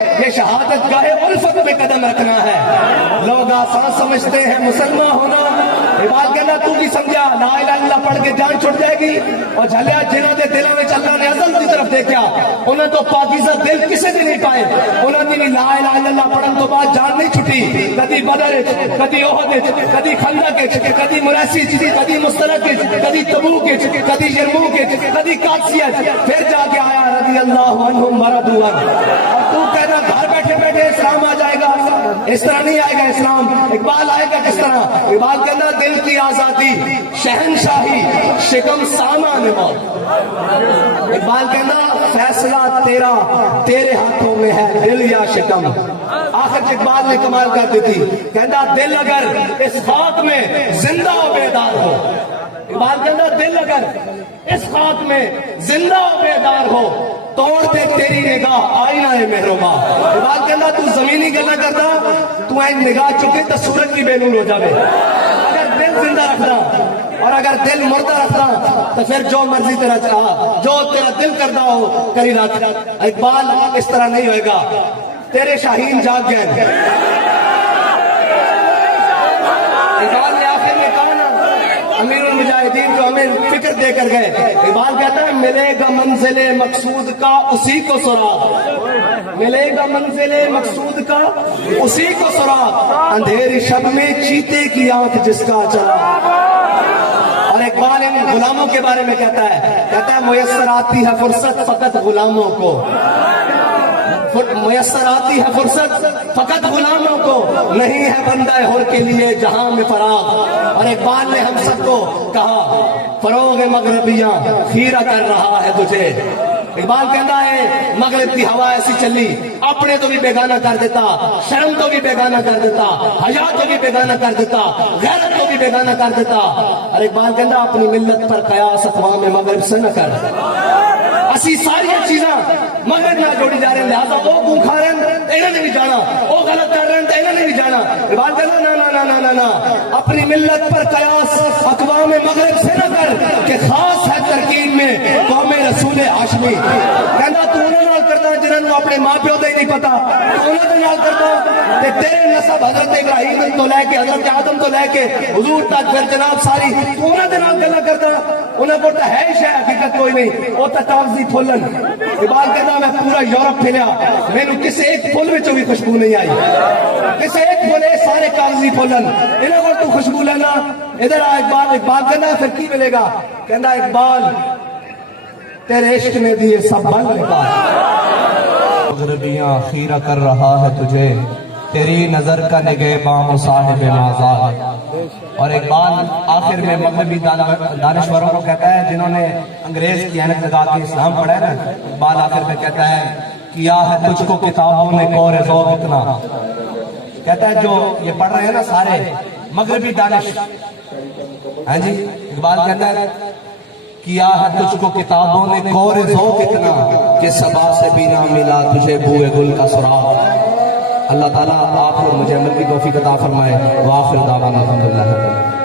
یہ شہادت گاہ الفت میں قدم رکھنا ہے۔ لوگ آسان سمجھتے ہیں مسلمان ہونا، بات کہنا تو بھی سمجھا لا الہ الا اللہ پڑھ کے جان چھوٹ جائے گی، اور جھلیا جنہوں نے دلوں میں اللہ نے ازل کی طرف دیکھا انہیں تو پاکیزہ دل کسے بھی نہیں پائے، انہوں نے لا الہ الا اللہ پڑھن تو بعد جان نہیں چھٹی، کدی بدر کدی احد کدی خندق کدی مریسی کدی مستلق کدی تبوک کدی یرموک کدی قادسیہ، پھر جا کے آیا رضی اللہ عنہم ورضوا عنہ۔ اور تو کہنا گھر بیٹھے بیٹھے اسلام آ جائے گا، اس طرح نہیں آئے گا اسلام۔ اقبال آئے گا کس طرح؟ اقبال کہنا دل کی آزادی شہنشاہی شکم سامان موت۔ اقبال کہنا فیصلہ تیرا تیرے ہاتھوں میں ہے دل یا شکم۔ آخر اقبال نے کمال کر دی تھی، کہنا دل اگر اس خاک میں زندہ و بیدار ہو، اقبال کہنا دل اگر اس خاک میں زندہ و بیدار ہو، توڑ دے تیری نگاہ آئینہ مہرباں۔ اقبال کہنا تو زمینی گلا کرتا، تو این نگاہ چکے تو سورج کی بے نور ہو جاوے۔ اگر دل زندہ رکھنا اور اگر دل مردہ رکھنا تو پھر جو مرضی تیرا چاہا، جو تیرا دل کرتا ہو کری رات۔ اقبال اس طرح نہیں ہوئے گا، تیرے شاہین جاگ گئے۔ اقبال نے آخر میں کہا نا، امیر المجاہدین جو ہمیں فکر دے کر گئے، اقبال کہتا ہے ملے گا منزل مقصود کا اسی کو سراغ، ملے گا منزل مقصود کا اسی کو سراغ، اندھیری شب میں چیتے کی آنکھ جس کا چراغ۔ اور اقبال ان غلاموں کے بارے میں کہتا ہے میسر آتی ہے فرصت فقط غلاموں کو، میسر آتی ہے فرصت فقط غلاموں کو، نہیں ہے بندہ حر کے لیے جہاں میں فراغ۔ اور اقبال نے ہم سب کو کہا فروغ مغربیاں خیرہ کر رہا ہے تجھے۔ اقبال کہتا ہے مغرب کی ہوا ایسی چلی، اپنے تو بھی بیگانہ کر دیتا، شرم تو بھی بیگانہ کر دیتا، حیا تو بھی بیگانہ کر دیتا، غیرت تو بھی بیگانہ کر دیتا۔ اور اقبال کہتا اپنی ملت پر قیاس اقوام مغرب سے نہ کر، اسی ساری چیزاں مغرب نہ جوڑی جا رہے ہیں، لہذا وہ گوں کھا رہے ہیں انہوں نے بھی جانا، وہ غلط کر رہے ہیں انہوں نے بھی جانا۔ اقبال کہتا نا نا نا نا نا، اپنی ملت پر قیاس اقوام مغرب سے نہ کر کہ خاص ہے ترکیب میں قوم رسول ہاشمی۔ کہنا تو انہوں نے کرتا جنہوں اپنے ماں پیو دے نہیں پتا، تو انہوں نے کرتا کہ تیرے نسب حضرت ابراہیم تو لے کے حضرت آدم تو لے کے حضور تک پھر جناب ساری تو انہوں نے گلا کرتا، انہیں بولتا ہے ہی شاید حقیقت کوئی نہیں، وہ تا کاغذی پھولن۔ اقبال کہتا میں پورا یورپ پھیلیا، میں نے کسی ایک پھول میں بھی خوشبو نہیں آئی، کسی ایک پھولے سارے کاغذی پھولن، انہیں بول تو خوشبو لینا ادھر آ اقبال۔ اقبال کہنا پھر کی ملے گا؟ کہنا اقبال تیرے عشق نے دیے سب بن نکال، مغربیاں خیرہ کر رہا ہے تجھے، تیری نظر کا نگہباں صاحب نازا۔ اور اقبال آخر میں مغربی دانشوروں کو کہتا ہے جنہوں نے انگریز کی عینک لگا کے اسلام پڑھا ہے نا، اقبال آخر میں کہتا ہے کیا ہے تجھ کو کتابوں نے کور ذوق اتنا۔ کہتا ہے جو یہ پڑھ رہے ہیں نا سارے مغربی دانش، ہاں جی، اقبال کہتا ہے کیا ہے تجھ کو کتابوں نے کور ذوق اتنا کہ صبا سے بھی نہ ملا تجھے بوئے گل کا سراغ۔ اللہ تعالیٰ آپ اور مجھے عمل کی توفیق عطا فرمائے۔ وآخر دعوانا الحمدللہ۔